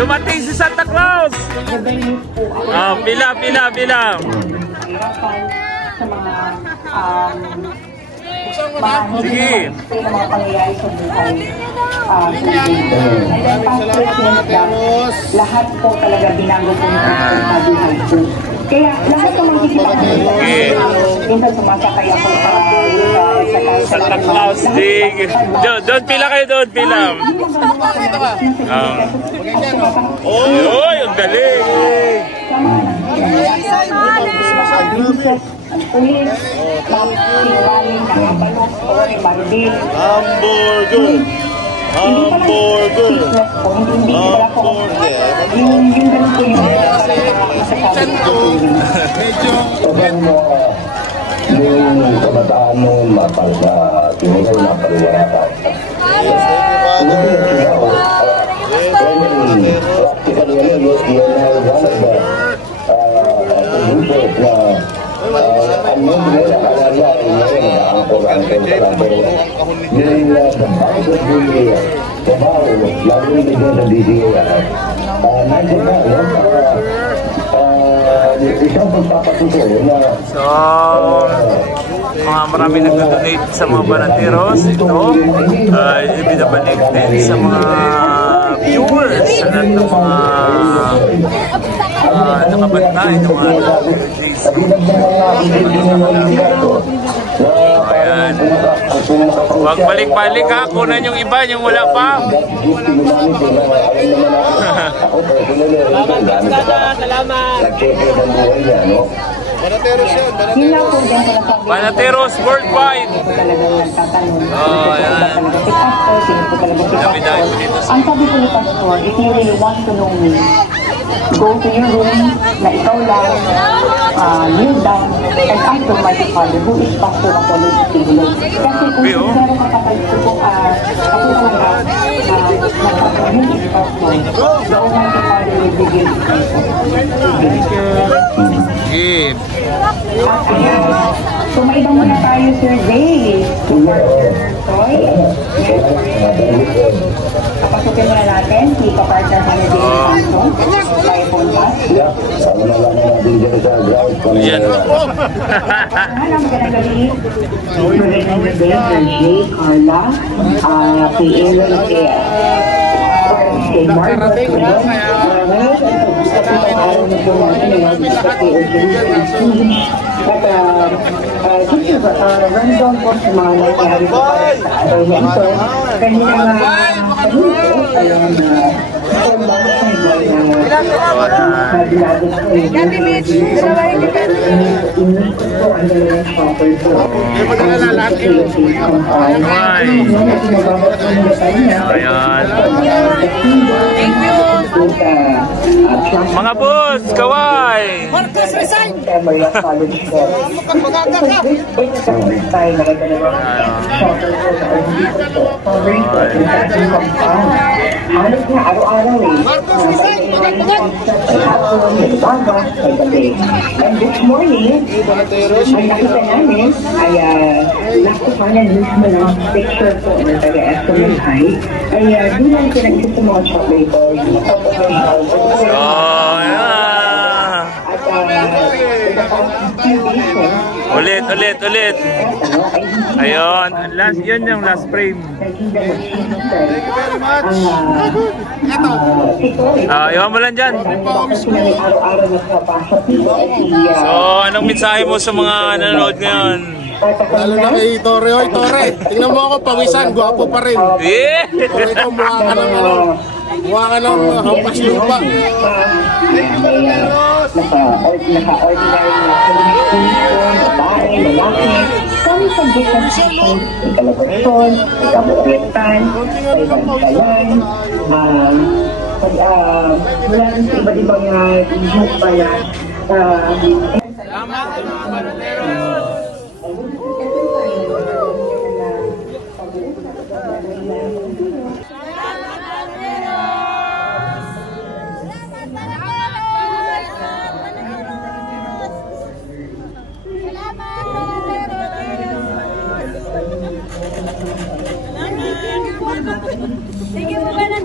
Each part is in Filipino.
Dumating si Santa Claus! Pila. Sa mga sige. mga pangyayari sa buhay. And then past Christmas na, lahat po talaga binago po ng buhay po. Kaya lahat ng magkikita ko minsan sumasakay ako sa Santa Claus Day. Doon pila kayo doon, pila. Oy, ang galing. Yung kabataan mo tinigay mapaliwarapan. Practically yun is one of the solutions na ang mga nila kaya ngayon nakaangkor-angkor ka lang pero yung bago yung trabaho lalo rin dito sa DDA nandiyan na isang pagpapatuto na mga marami nag-donate sa mga baranteros. Ito ay ibinabalik din sa mga viewers sa lahat ng mga nakabantay ng mga ayan. Huwag balik-balik ha. Kunan yung iba, yung wala pa. Banateros worldwide. Ayan. Dami-dami dito. Ang sabi ko ni Pastor, if you really want to know me, go to your room na ikaw lang, kneel down, and ask Almighty Father, who is Pastor Apollo Stibulo. Kasi kung meron ka kapalito po, ako talaga, nagpapahin is Pastor, the Almighty Father will begin to pray. Thank you. So may iba muna tayo, Sir Jay. Toy. Papasukin muna natin si Kapartner Hannah J. Santo. Tayo po ba? Sama na lang natin dyan sa ground. Yan. Magandang gabi. Magandang gabi, Sir Jay, Carla, kay Aaron, kay Margaret, this is random po sa mga nangyari sa ito. Kanina nga, ayun, mga boss, kaway! Marcos resign! Halos na araw-araw and this morning, ang nakita namin ay nakita na mismo ng picture po ng taga-Escalon High ay doon lang pinag-isa sa mga chocolate Ulit. Ayun, yun yung last frame. Iwan mo lang dyan. So, anong mensahe mo sa mga nanonood ngayon? Lalo na kay Tore. Hoy, Tore, tingnan mo ako, pawisan, gwapo pa rin. Yeah! Tore ko, mukha ka ng hampas lupa. Naka-ordinary na babae, lalaki, kami sa different sections, may kalabason, may kabukitan, may bansayan, wala rin sa iba't ibang ihok pa yan. Sige mo ba ng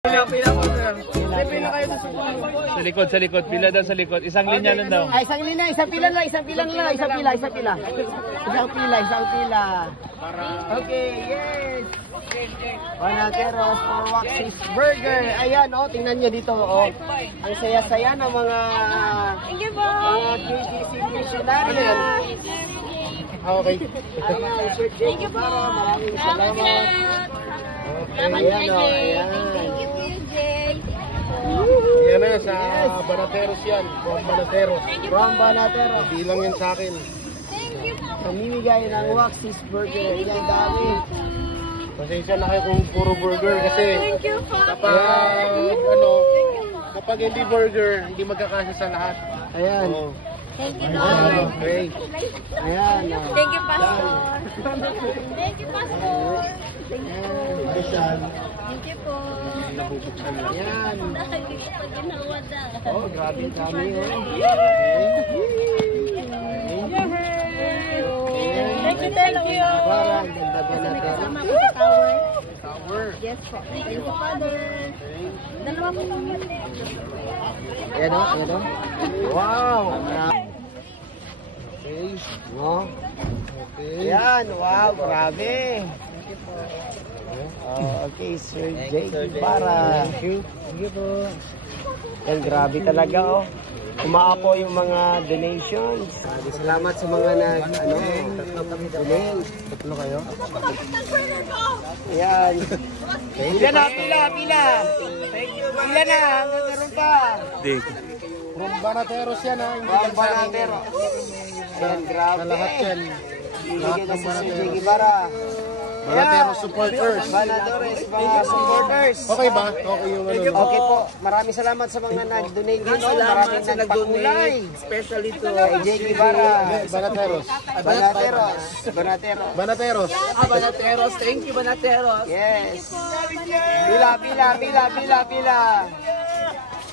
Sa likod. Pila daw sa likod. Isang linya lang daw. Ay, isang linya, isang pila. Okay, yes. Banateros for Waxis Burger. Ayan, oh, tingnan nyo dito, oh. Ang saya-saya ng mga KGC missionary. Okay. Thank you po. Maraming salamat. Salamat, Ayan, oh, ayan. Thank you, Jay. Yan na, sa Banateros yan. From Banateros. From Banateros. Bilang yan sa akin. Thank you po. Namimigay ng Waxis Burger. Ilang dami. Pasensya na kayo kung puro burger kasi Thank you po. kapag hindi burger, hindi magkakasya sa lahat. Ayan. Oh. Thank you, Okay. Ayan. oh. Thank you, Pastor. Thank you, Pastor. Thank you po. Thank you po. Nabubuksan lang. Ayan. Dahil pag ginawa na. Oh, grabe ang dami. Thank you. Parang ganda Banateros. Kasama ko sa tower. Tower. Yes po. Thank you, Father. Dalawa po kami. Ayan o, ayan o. Wow! Okay. No? Okay. Ayan, wow, grabe. Okay, Sir Jake Ibarra. Thank you. Thank you po. Yan, grabe talaga oh. Umaapo yung mga donations. Salamat sa mga donate. Tatlo kayo? Ayan. Pila na, pila. Thank you. Pila na, hanggang meron pa. From Banateros yan ha. From Banateros. Ayan, grabe. Sa lahat yan. Lahat ng Banateros. Ibarra. Banateros supporters. Banateros mga supporters. Okay ba? Okay yung Okay po. Maraming salamat sa mga nag-donate dito. Maraming nagpakulay. Especially to Jake Ibarra. Banateros. Banateros. Banateros. Banateros. Thank you, Banateros. Yes. Pila.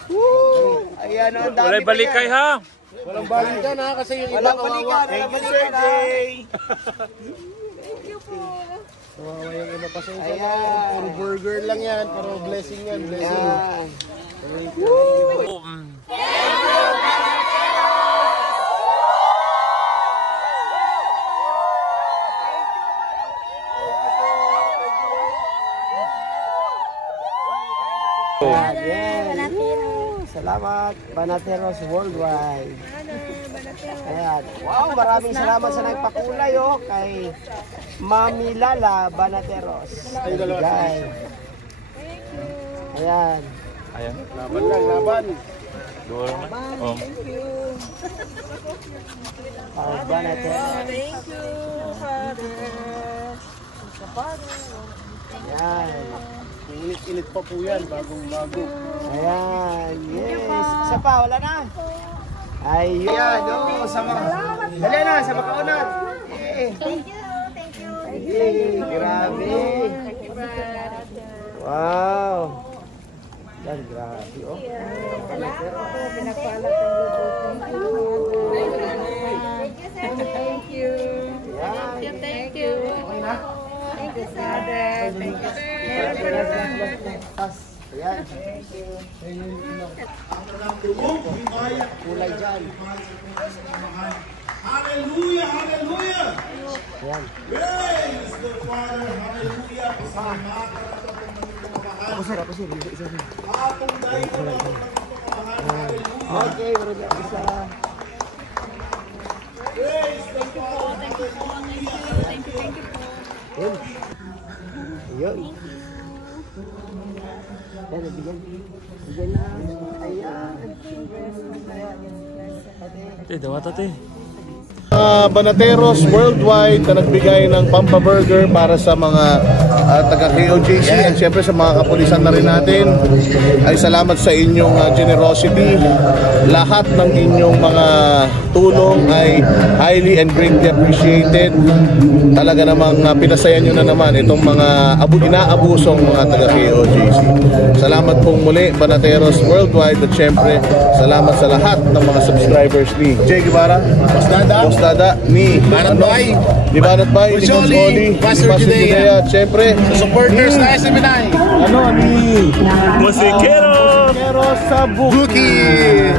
Woo! Ayan o, dami Walay balikay ha. Walang balikan ha kasi yung iba Walang kawawa. balikan. Thank you, Sir Jay. Kawawa yung iba. Pasensya na. Ayan. Puro burger lang yan. Pero blessing yan. Blessing. Ayan. Ayan. Salamat, Banateros Worldwide. Ayan. Wow, maraming salamat sa nagpakulay kay Mami Lala Banateros. Ayan. Ayan. Laban lang, laban. Banateros. Thank you, Father. Ayan. Init-init pa po yan. Bagong-bago. Ayan. Yes. Isa pa, wala na. Ayan. Dali na, sa makaunan. Thank you. Grabe. Wow. Yan, grabe. Oh. Thank you. Yan. Thank you. Thank you, Father. Thank you. Ayan. Kulay dyan. Hallelujah, hallelujah. Ayan. Praise the Father, hallelujah. Ako sir. Atong dahil ko lang hallelujah. Okay, meron na isa. Praise the Father, hallelujah. Thank you. Yun. Yun. Ayan, bigyan. Bigyan na. Ayan. Dawa tate. Banateros Worldwide na nagbigay ng Pampa Burger para sa mga taga-KOJC at syempre sa mga kapulisan na rin natin. Ay salamat sa inyong generosity. Lahat ng inyong mga tulong ay highly and greatly appreciated. Talaga namang pinasaya nyo na naman itong mga inaabusong mga taga-KOJC. Salamat pong muli Banateros Worldwide at syempre salamat sa lahat ng mga subscribers ni Jake Ibarra, Boss Dada, ni Banat Bay, ni Coach Oli, ni Pastor Judea, at syempre supporters na SMNI. Ano ni Musikero! Musikero sa Bukid.